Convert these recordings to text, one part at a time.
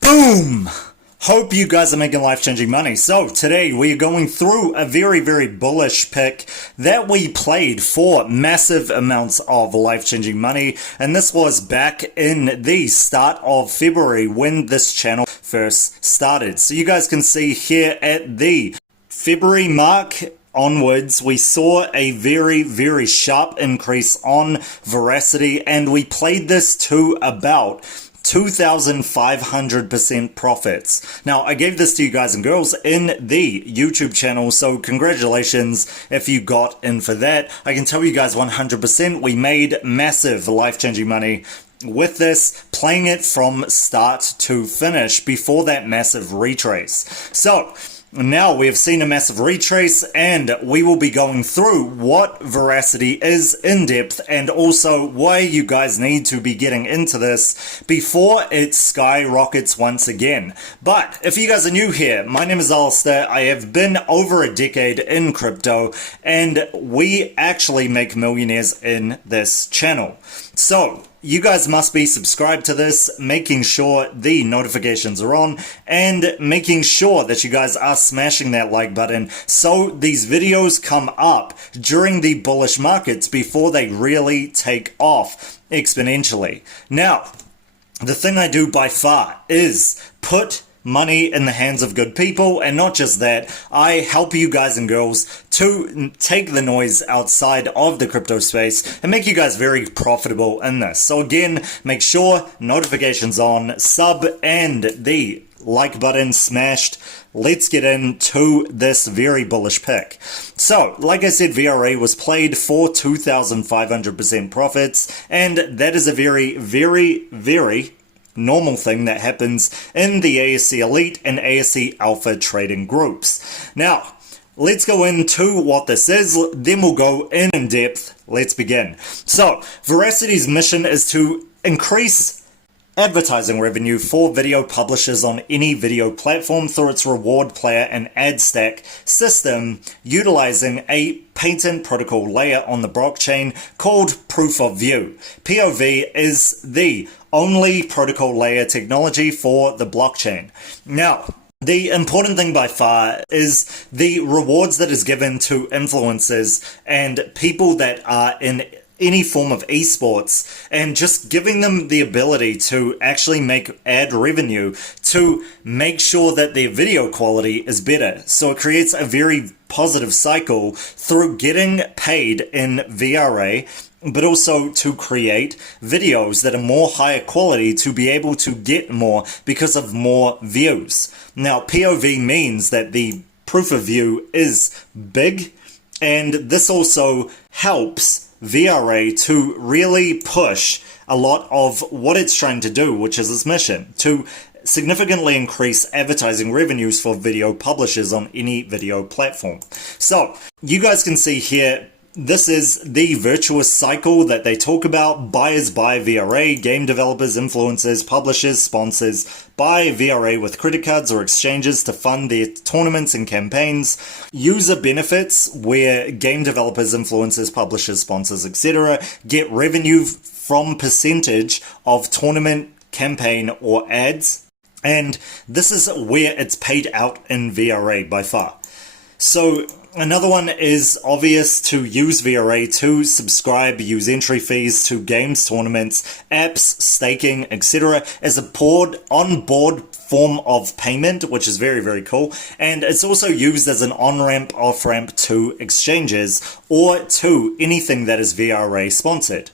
Boom! Hope you guys are making life-changing money. So today we're going through a very bullish pick that we played for massive amounts of life-changing money. And this was back in the start of February when this channel first started. So you guys can see here at the February mark onwards, we saw a very sharp increase on Veracity, and we played this to about 2,500% profits. Now, I gave this to you guys and girls in the YouTube channel, so congratulations if you got in for that. I can tell you guys 100% we made massive life-changing money with this, playing it from start to finish before that massive retrace. So now we have seen a massive retrace, and we will be going through what Veracity is in depth and also why you guys need to be getting into this before it skyrockets once again. But if you guys are new here, my name is Alistar. I have been over a decade in crypto, and we actually make millionaires in this channel. So you guys must be subscribed to this, making sure the notifications are on, and making sure that you guys are smashing that like button so these videos come up during the bullish markets before they really take off exponentially. Now, the thing I do by far is put money in the hands of good people, and not just that, I help you guys and girls to take the noise outside of the crypto space and make you guys very profitable in this. So again, make sure notifications on, sub, and the like button smashed. Let's get into this very bullish pick. So, like I said, VRA was played for 2,500% profits, and that is a very normal thing that happens in the ASC Elite and ASC Alpha trading groups. Now, let's go into what this is, then we'll go in depth. Let's begin. So, Veracity's mission is to increase advertising revenue for video publishers on any video platform through its reward player and ad stack system, utilizing a patent protocol layer on the blockchain called Proof of View. POV is the only protocol layer technology for the blockchain. Now, the important thing by far is the rewards that is given to influencers and people that are in any form of esports, and just giving them the ability to actually make ad revenue to make sure that their video quality is better. So it creates a very positive cycle through getting paid in VRA, but also to create videos that are more higher quality to be able to get more because of more views. Now, POV means that the proof of view is big, and this also helps VRA to really push a lot of what it's trying to do, which is its mission, to significantly increase advertising revenues for video publishers on any video platform. So, you guys can see here, this is the virtuous cycle that they talk about. Buyers buy VRA, game developers, influencers, publishers, sponsors buy VRA with credit cards or exchanges to fund their tournaments and campaigns. User benefits, where game developers, influencers, publishers, sponsors, etc. get revenue from percentage of tournament, campaign, or ads. And this is where it's paid out in VRA by far. So another one is obvious: to use VRA to subscribe, use entry fees to games, tournaments, apps, staking, etc. as a on-board form of payment, which is very cool. And it's also used as an on-ramp, off-ramp to exchanges or to anything that is VRA sponsored.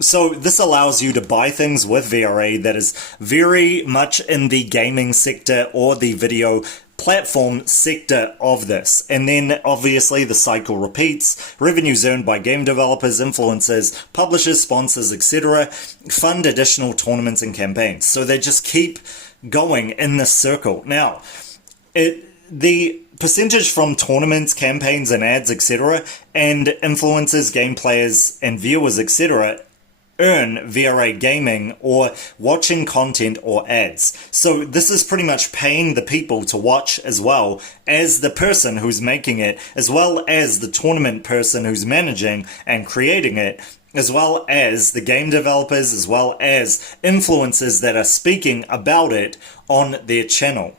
So this allows you to buy things with VRA that is very much in the gaming sector or the video platform sector of this. And then obviously the cycle repeats. Revenues earned by game developers, influencers, publishers, sponsors, etc. fund additional tournaments and campaigns. So they just keep going in this circle. Now, the percentage from tournaments, campaigns, and ads, etc., and influencers, game players, and viewers, etc., earn VRA gaming or watching content or ads. So this is pretty much paying the people to watch as well as the person who's making it, as well as the tournament person who's managing and creating it, as well as the game developers, as well as influencers that are speaking about it on their channel.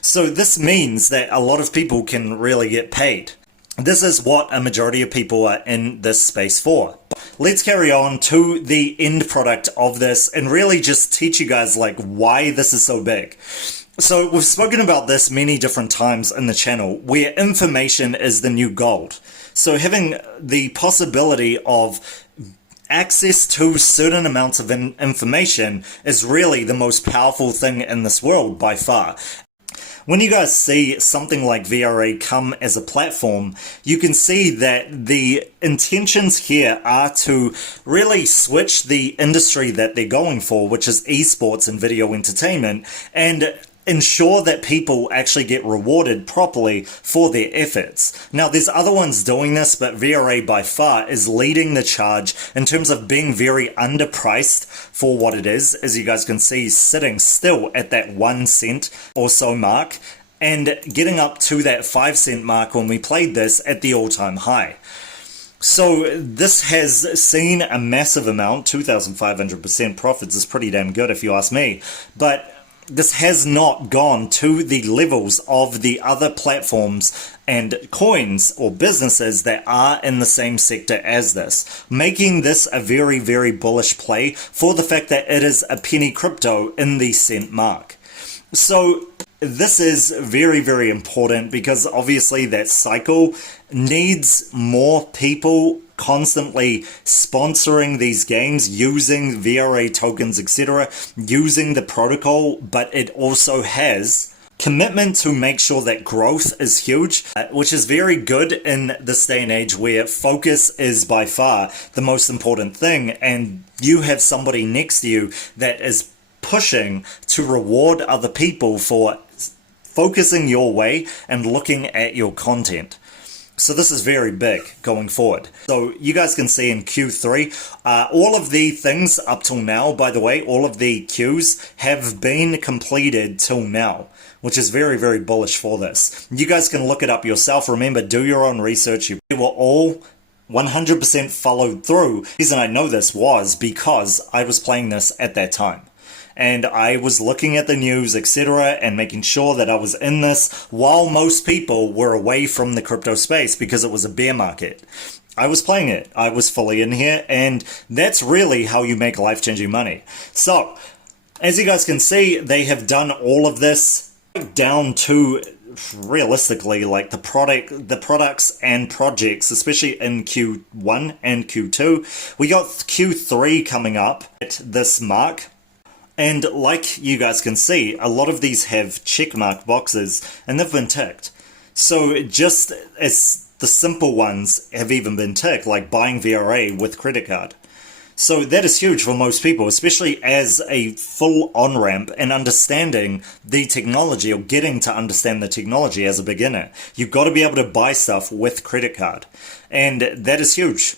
So this means that a lot of people can really get paid. This is what a majority of people are in this space for. Let's carry on to the end product of this and really just teach you guys like why this is so big. So we've spoken about this many different times in the channel, where information is the new gold. So having the possibility of access to certain amounts of information is really the most powerful thing in this world by far. When you guys see something like VRA come as a platform, you can see that the intentions here are to really switch the industry that they're going for, which is esports and video entertainment, and ensure that people actually get rewarded properly for their efforts. Now, there's other ones doing this, but VRA by far is leading the charge in terms of being very underpriced for what it is. As you guys can see, sitting still at that 1 cent or so mark, and getting up to that 5 cent mark when we played this at the all-time high. So this has seen a massive amount. 2,500% profits is pretty damn good if you ask me, but this has not gone to the levels of the other platforms and coins or businesses that are in the same sector as this, making this a very, very bullish play for the fact that it is a penny crypto in the cent mark. So this is very, very important because obviously that cycle needs more people constantly sponsoring these games, using VRA tokens, etc., using the protocol, but it also has commitment to make sure that growth is huge, which is very good in this day and age where focus is by far the most important thing, and you have somebody next to you that is pushing to reward other people for focusing your way and looking at your content. So this is very big going forward. So you guys can see in Q3, all of the things up till now, by the way, all of the queues have been completed till now, which is very, very bullish for this. You guys can look it up yourself. Remember, do your own research. They were all 100% followed through. The reason I know this was because I was playing this at that time. And I was looking at the news, etc., and making sure that I was in this while most people were away from the crypto space because it was a bear market. I was playing it. I was fully in here, and that's really how you make life-changing money. So, as you guys can see, they have done all of this down to realistically like the products and projects, especially in Q1 and Q2. We got Q3 coming up at this mark. And like you guys can see, a lot of these have checkmark boxes and they've been ticked. So just as the simple ones have even been ticked, like buying VRA with credit card. So that is huge for most people, especially as a full on-ramp and understanding the technology or getting to understand the technology as a beginner. You've got to be able to buy stuff with credit card. And that is huge.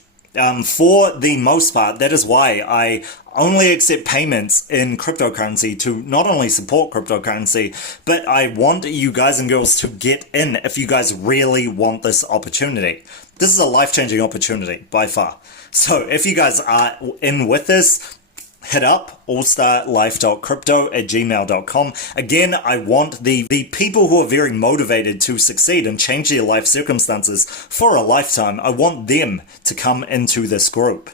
For the most part, that is why I only accept payments in cryptocurrency to not only support cryptocurrency, but I want you guys and girls to get in if you guys really want this opportunity. This is a life-changing opportunity by far. So if you guys are in with this, hit up allstarlife.crypto@gmail.com. Again, I want the people who are very motivated to succeed and change their life circumstances for a lifetime. I want them to come into this group.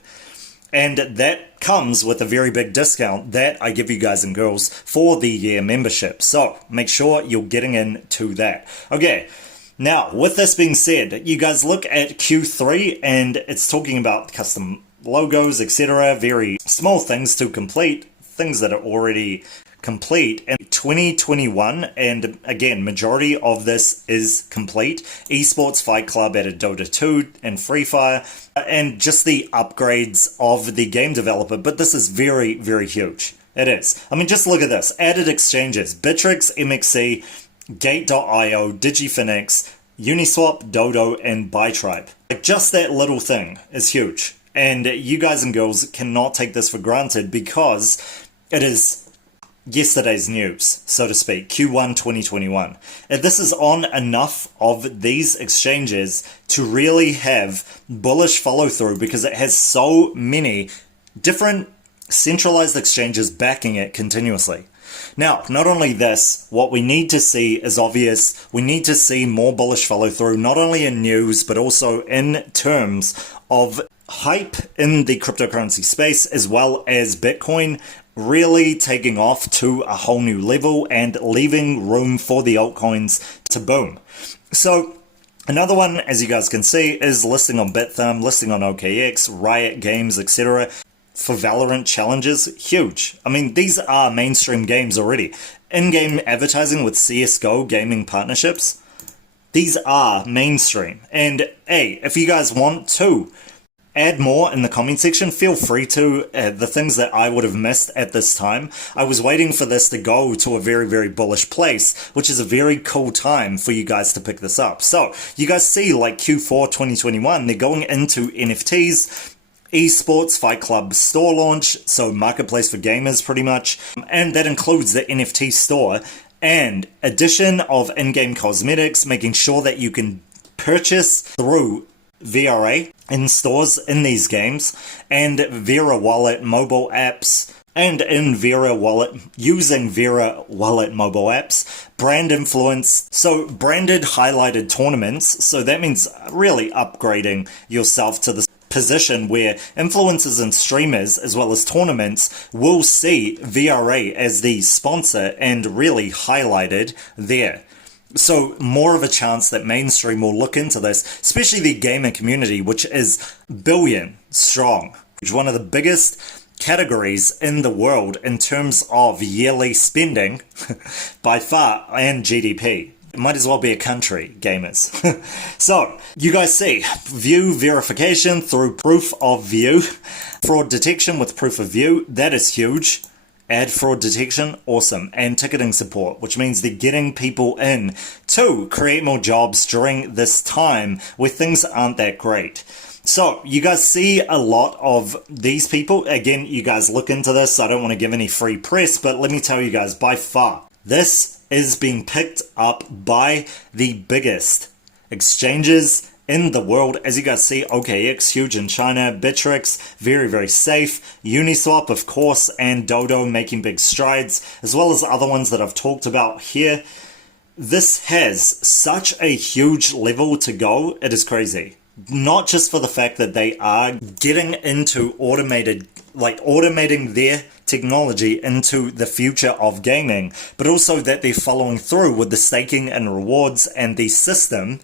And that comes with a very big discount that I give you guys and girls for the year membership. So make sure you're getting into that. Okay. Now, with this being said, you guys look at Q3 and it's talking about custom logos, etc. Very small things to complete, things that are already complete. And 2021, and again, majority of this is complete. Esports Fight Club added Dota 2 and Free Fire, and just the upgrades of the game developer. But this is very, very huge. It is. I mean, just look at this. Added exchanges, Bittrex, MXC, Gate.io, DigiFinex, Uniswap, Dodo, and BuyTribe. Like, just that little thing is huge. And you guys and girls cannot take this for granted because it is yesterday's news, so to speak, Q1 2021. This is on enough of these exchanges to really have bullish follow through because it has so many different centralized exchanges backing it continuously. Now, not only this, what we need to see is obvious. We need to see more bullish follow through, not only in news, but also in terms of hype in the cryptocurrency space, as well as Bitcoin really taking off to a whole new level and leaving room for the altcoins to boom. So another one, as you guys can see, is listing on Bithumb, listing on OKX, Riot Games, etc. For Valorant challenges, huge. I mean, these are mainstream games already. In-game advertising with CSGO gaming partnerships, these are mainstream. And hey, if you guys want to add more in the comment section, feel free to. The things that I would have missed at this time, I was waiting for this to go to a very, very bullish place, which is a very cool time for you guys to pick this up. So you guys see, like Q4 2021, they're going into NFTs, esports, Fight Club store launch, so marketplace for gamers pretty much, and that includes the NFT store and addition of in-game cosmetics, making sure that you can purchase through VRA in stores in these games, and VRA Wallet mobile apps, and in VRA Wallet, using VRA Wallet mobile apps, brand influence, so branded highlighted tournaments, so that means really upgrading yourself to the position where influencers and streamers as well as tournaments will see VRA as the sponsor and really highlighted there. So more of a chance that mainstream will look into this, especially the gamer community, which is billion strong. It's one of the biggest categories in the world in terms of yearly spending by far, and GDP. It might as well be a country, gamers. So, you guys see, view verification through proof of view, fraud detection with proof of view, that is huge. Ad fraud detection, awesome. And ticketing support, which means they're getting people in to create more jobs during this time where things aren't that great. So, you guys see a lot of these people. Again, you guys look into this. I don't want to give any free press, but let me tell you guys, by far, this is being picked up by the biggest exchanges in the world. As you guys see, OKX, huge in China, Bittrex, very, very safe, Uniswap, of course, and Dodo making big strides, as well as other ones that I've talked about here. This has such a huge level to go, it is crazy. Not just for the fact that they are getting into automating their technology into the future of gaming, but also that they're following through with the staking and rewards and the system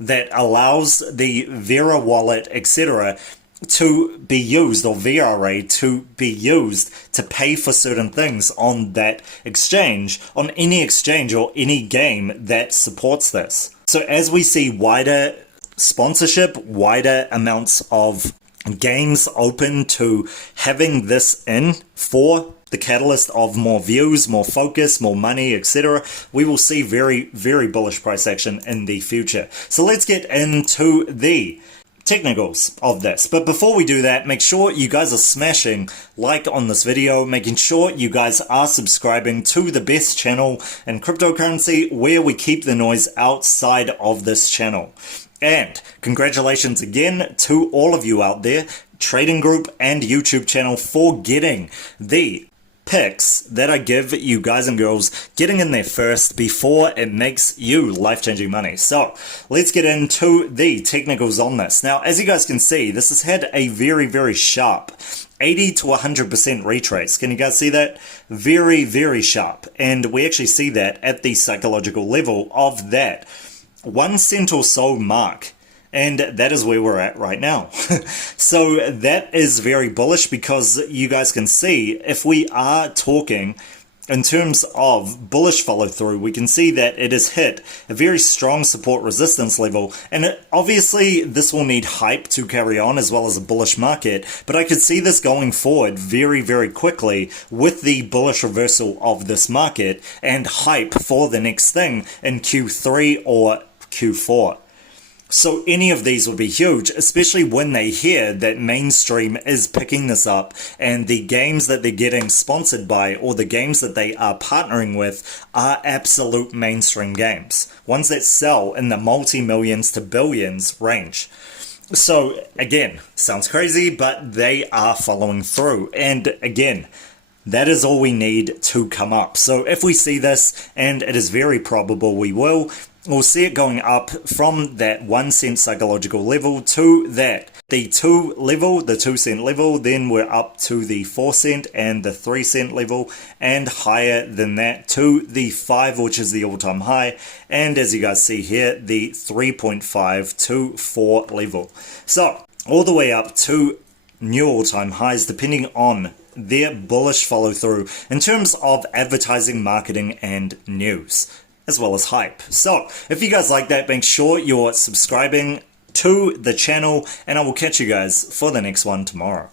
that allows the VRA wallet, etc., to be used, or VRA to be used to pay for certain things on that exchange, on any exchange or any game that supports this. So as we see wider sponsorship, wider amounts of games open to having this in for the catalyst of more views, more focus, more money, etc., we will see very, very bullish price action in the future. So let's get into the technicals of this. But before we do that, make sure you guys are smashing like on this video, making sure you guys are subscribing to the best channel in cryptocurrency where we keep the noise outside of this channel. And congratulations again to all of you out there, trading group and YouTube channel, for getting the picks that I give you guys and girls, getting in there first before it makes you life-changing money. So let's get into the technicals on this. Now, as you guys can see, this has had a very, very sharp 80 to 100% retrace. Can you guys see that? Very, very sharp. And we actually see that at the psychological level of that 1 cent or so mark, and that is where we're at right now. So that is very bullish, because you guys can see, if we are talking in terms of bullish follow through, we can see that it has hit a very strong support resistance level, and obviously this will need hype to carry on, as well as a bullish market, but I could see this going forward very, very quickly with the bullish reversal of this market and hype for the next thing in Q3 or Q4. So any of these would be huge, especially when they hear that mainstream is picking this up and the games that they're getting sponsored by or the games that they are partnering with are absolute mainstream games. Ones that sell in the multi-millions to billions range. So again, sounds crazy, but they are following through. And again, that is all we need to come up. So if we see this, and it is very probable we will, we'll see it going up from that 1 cent psychological level to that the 2 level, the 2 cent level, then we're up to the 4 cent and the 3 cent level, and higher than that to the 5, which is the all-time high, and as you guys see here, the 3.5 to 4 level. So all the way up to new all-time highs, depending on their bullish follow through in terms of advertising, marketing, and news, as well as hype. So if you guys like that, make sure you're subscribing to the channel, and I will catch you guys for the next one tomorrow.